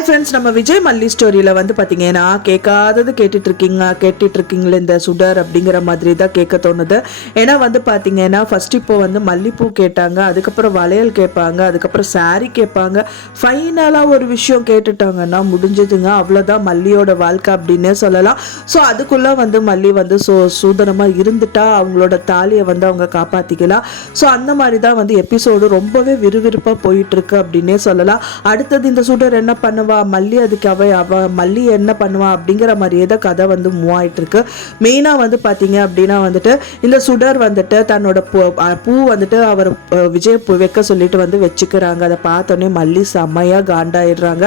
Hi friends நம்ம விஜய் மல்லி ஸ்டோரியில் வந்து பார்த்தீங்கன்னா கேட்காதது கேட்டுட்டு இருக்கீங்க கேட்டுட்டு இருக்கீங்களே இந்த சுடர் அப்படிங்கிற மாதிரி தான் கேட்க தோணுது. ஏன்னா வந்து பார்த்தீங்கன்னா ஃபர்ஸ்ட் இப்போ வந்து மல்லிப்பூ கேட்டாங்க அதுக்கப்புறம் வளையல் கேட்பாங்க அதுக்கப்புறம் சாரி கேட்பாங்க. ஃபைனலாக ஒரு விஷயம் கேட்டுட்டாங்கன்னா முடிஞ்சதுங்க. அவ்வளோதான் மல்லியோட வாழ்க்கை அப்படின்னே சொல்லலாம். ஸோ அதுக்குள்ளே வந்து மல்லி வந்து சோ சூதனமாக இருந்துட்டா அவங்களோட தாலியை வந்து அவங்க காப்பாற்றிக்கலாம் ஸோ அந்த மாதிரி தான் வந்து எபிசோடு ரொம்பவே விறுவிறுப்பாக போயிட்டுருக்கு அப்படின்னே சொல்லலாம். அடுத்தது இந்த சுடர் என்ன பண்ணுவா மல்லி அதுக்கு அவ அவ மல்லி என்ன பண்ணுவா அப்படிங்கிற மாதிரியே தான் கதை வந்து மூவ் ஆயிட்டு இருக்கு மெயினாக வந்து பார்த்தீங்க அப்படின்னா வந்துட்டு இந்த சுடர் வந்துட்டு தன்னோட பூ பூ வந்துட்டு அவர் விஜய் பூ வைக்க சொல்லிட்டு வந்து வச்சுக்கிறாங்க. அதை பார்த்தோன்னே மல்லி செம்மையாக காண்டாயிடுறாங்க.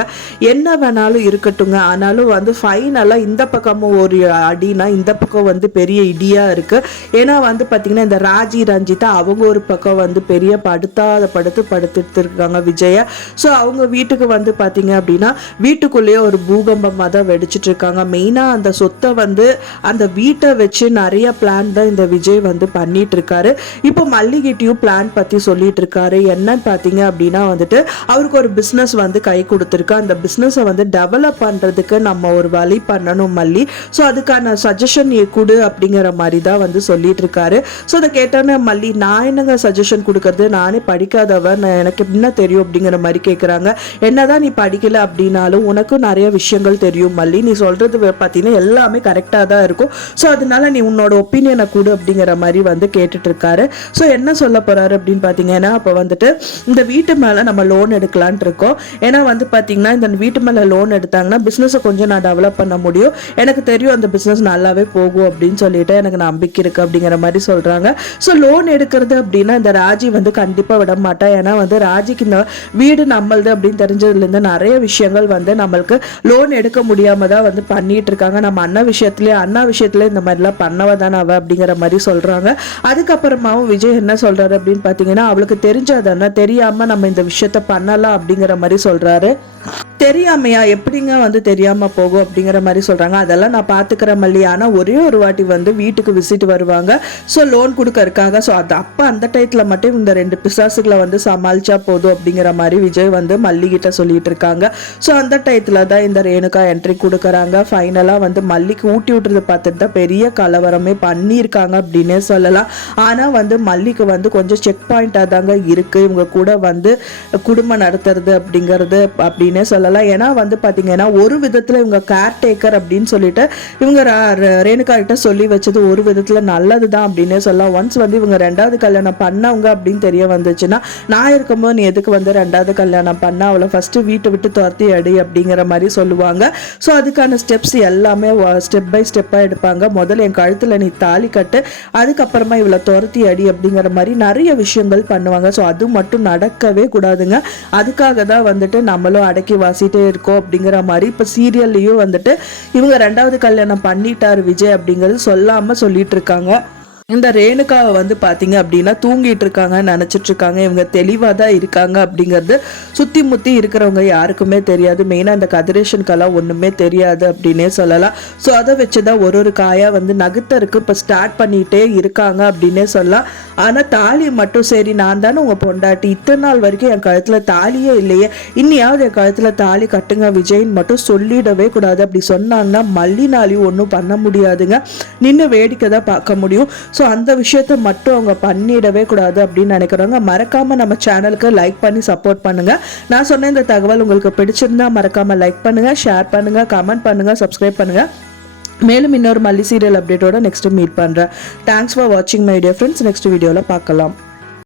என்ன வேணாலும் இருக்கட்டுங்க ஆனாலும் வந்து ஃபைனலாக இந்த பக்கமும் ஒரு அடினா இந்த பக்கம் வந்து பெரிய இடியாக இருக்கு. ஏன்னா வந்து பார்த்தீங்கன்னா இந்த ராஜி ரஞ்சிதா அவங்க ஒரு பக்கம் வந்து பெரிய படுத்தாத படுத்து படுத்துட்டு இருக்காங்க விஜய. ஸோ அவங்க வீட்டுக்கு வந்து பார்த்தீங்க அப்படின்னா வீட்டுக்குள்ளேயே ஒரு பூகம்பமாக தான் வெடிச்சிட்டு இருக்காங்க. மெயினாக அந்த சொத்தை வந்து அந்த வீட்டை வச்சு நிறைய பிளான் தான் இந்த விஜய் வந்து பண்ணிட்டு இருக்காரு. இப்போ மல்லிகிட்டையும் பிளான் பற்றி சொல்லிட்டு இருக்காரு. என்னன்னு பார்த்தீங்க அப்படின்னா வந்துட்டு அவருக்கு ஒரு பிஸ்னஸ் வந்து கை கொடுத்துருக்கு. அந்த பிஸ்னஸை வந்து டெவலப் பண்ணுறதுக்கு நம்ம ஒரு வழி பண்ணணும் மல்லி. ஸோ அதுக்கான சஜஷன் நீ கொடு அப்படிங்கிற மாதிரி தான் வந்து சொல்லிட்டு இருக்காரு. ஸோ அதை கேட்டோன்னே மல்லி நான் என்னங்க சஜஷன் கொடுக்கறது? நானே படிக்காதவன். நான் எனக்கு என்ன தெரியும் அப்படிங்கிற மாதிரி கேட்குறாங்க என்னதான் நீ படிக்கல அப்படின்னாலும் உனக்கும் நிறைய விஷயங்கள் தெரியும் மல்லி. நீ சொல்கிறது பார்த்தீங்கன்னா எல்லாமே கரெக்டாக தான் இருக்கும். ஸோ அதனால நீ உன்னோட ஒப்பீனியனை கொடு அப்படிங்கிற மாதிரி வந்து கேட்டுட்டு இருக்காரு ஸோ என்ன சொல்ல போகிறாரு அப்படின்னு பார்த்தீங்கன்னா அப்போ வந்துட்டு இந்த வீட்டு மேலே நம்ம லோன் எடுக்கலான்ட்டு இருக்கோம். ஏன்னா வந்து பார்த்தீங்கன்னா இந்த வீட்டு மேலே லோன் எடுத்தாங்கன்னா பிஸ்னஸை கொஞ்சம் நான் டெவலப் பண்ண முடியும். எனக்கு தெரியும் அந்த பிஸ்னஸ் நல்லாவே போகும் அப்படின்னு சொல்லிட்டு எனக்கு நம்பிக்கை இருக்குது அப்படிங்கிற மாதிரி சொல்கிறாங்க ஸோ லோன் எடுக்கிறது அப்படின்னா இந்த ராஜி வந்து கண்டிப்பாக விட மாட்டா. ஏன்னா வந்து ராஜிக்கு இந்த வீடு நம்மளது அப்படின்னு தெரிஞ்சதுலேருந்து நிறைய விஷயம் விஷயங்கள் வந்து நம்மளுக்கு லோன் எடுக்க முடியாம தான் வந்து பண்ணிட்டு இருக்காங்க நம்ம அண்ணா விஷயத்துலயே அண்ணா விஷயத்துல இந்த மாதிரிலாம் பண்ணவ தானே அவ அப்படிங்கிற மாதிரி சொல்றாங்க. அதுக்கப்புறமாவும் விஜய் என்ன சொல்றாரு அப்படின்னு பார்த்தீங்கன்னா அவளுக்கு தெரிஞ்சாதானே தெரியாம நம்ம இந்த விஷயத்த பண்ணலாம் அப்படிங்கிற மாதிரி சொல்றாரு. தெரியாமையா? எப்படிங்க வந்து தெரியாமல் போகும் அப்படிங்கிற மாதிரி சொல்கிறாங்க அதெல்லாம் நான் பாத்துக்கிறேன் மல்லி. ஆனால் ஒரே ஒரு வாட்டி வந்து வீட்டுக்கு விசிட் வருவாங்க. ஸோ லோன் கொடுக்க இருக்காங்க ஸோ அது அப்போ அந்த டயத்தில் மட்டும் இந்த ரெண்டு பிசாசுகளை வந்து சமாளிச்சா போதும் அப்படிங்கிற மாதிரி விஜய் வந்து மல்லிகிட்ட சொல்லிட்டு இருக்காங்க. ஸோ அந்த டயத்தில் தான் இந்த ரேணுகா என்ட்ரி கொடுக்குறாங்க. ஃபைனலாக வந்து மல்லிக்கு ஊட்டி விட்டுறது பார்த்துட்டு தான் பெரிய கலவரமே பண்ணியிருக்காங்க அப்படின்னே சொல்லலாம். ஆனால் வந்து மல்லிக்கு வந்து கொஞ்சம் செக் பாயிண்ட்டாக தாங்க இருக்குது இவங்க கூட வந்து குடும்பம் நடத்துறது அப்படிங்கிறது அப்படின்னே சொல்லலாம். ஏன்னா வந்து பார்த்தீங்கன்னா ஒரு விதத்தில் இவங்க கேர் டேக்கர் அப்படின்னு சொல்லிட்டு இவங்க ரா- ர- ரேணுகா கிட்ட சொல்லி வச்சது ஒரு விதத்தில் நல்லது தான் அப்படின்னே சொல்லலாம். ஒன்ஸ் வந்து இவங்க ரெண்டாவது கல்யாணம் பண்ணவங்க அப்படின்னு தெரிய வந்துச்சுன்னா நான் இருக்கும்போது நீ எதுக்கு வந்து ரெண்டாவது கல்யாணம் பண்ண? அவளை ஃபஸ்ட்டு வீட்டை விட்டு துரத்தி அடி அப்படிங்கிற மாதிரி சொல்லுவாங்க. ஸோ அதுக்கான ஸ்டெப்ஸ் எல்லாமே ஸ்டெப் பை ஸ்டெப்பாக எடுப்பாங்க. முதல்ல என் கழுத்தில் நீ தாலி கட்டு அதுக்கப்புறமா இவளை துரத்தி அடி அப்படிங்கிற மாதிரி நிறைய விஷயங்கள் பண்ணுவாங்க. ஸோ அது மட்டும் நடக்கவே கூடாதுங்க. அதுக்காக தான் வந்துட்டு நம்மளும் அடக்கி பேசிகிட்டே இருக்கோம் அப்படிங்கிற மாதிரி இப்போ சீரியல்லையும் வந்துட்டு இவங்க ரெண்டாவது கல்யாணம் பண்ணிட்டார் விஜய் அப்படிங்கிறது சொல்லாமல் சொல்லிட்டு இருக்காங்க. இந்த ரேணுகாவை வந்து பார்த்தீங்க அப்படின்னா தூங்கிட்டு இருக்காங்க நினச்சிட்டு இருக்காங்க. இவங்க தெளிவாக தான் இருக்காங்க அப்படிங்கிறது சுற்றி முற்றி இருக்கிறவங்க யாருக்குமே தெரியாது. மெயினாக இந்த கதிரேஷனுக்கெல்லாம் ஒன்றுமே தெரியாது அப்படின்னே சொல்லலாம். ஸோ அதை வச்சு தான் ஒரு ஒரு காயாக வந்து நகுத்தருக்கு இப்போ ஸ்டார்ட் பண்ணிகிட்டே இருக்காங்க அப்படின்னே சொல்லலாம். ஆனால் தாலி மட்டும் சரி நான் தானே உங்கள் பொண்டாட்டி. இத்தனை நாள் வரைக்கும் என் கழுத்தில் தாலியே இல்லையே. இன்னியாவது என் கழுத்தில் தாலி கட்டுங்க விஜய்ன்னு மட்டும் சொல்லிடவே கூடாது. அப்படி சொன்னாங்கன்னா மல்லினாலையும் ஒன்றும் பண்ண முடியாதுங்க. நின்று வேடிக்கை தான் பார்க்க முடியும். ஸோ அந்த விஷயத்த மட்டும் அவங்க பண்ணிடவே கூடாது அப்படின்னு நினைக்கிறவங்க மறக்காமல் நம்ம சேனலுக்கு லைக் பண்ணி சப்போர்ட் பண்ணுங்கள் நான் சொன்ன இந்த தகவல் உங்களுக்கு பிடிச்சிருந்தா மறக்காமல் லைக் பண்ணுங்கள் ஷேர் பண்ணுங்கள் கமெண்ட் பண்ணுங்க சப்ஸ்கிரைப் பண்ணுங்கள் மேலும் இன்னொரு மல்லி சீரியல் அப்டேட்டோட நெக்ஸ்ட் மீட் பண்ணுறேன் தேங்க்ஸ் ஃபார் வாட்சிங் மை டியர் ஃப்ரெண்ட்ஸ் நெக்ஸ்ட் வீடியோவில் பார்க்கலாம்.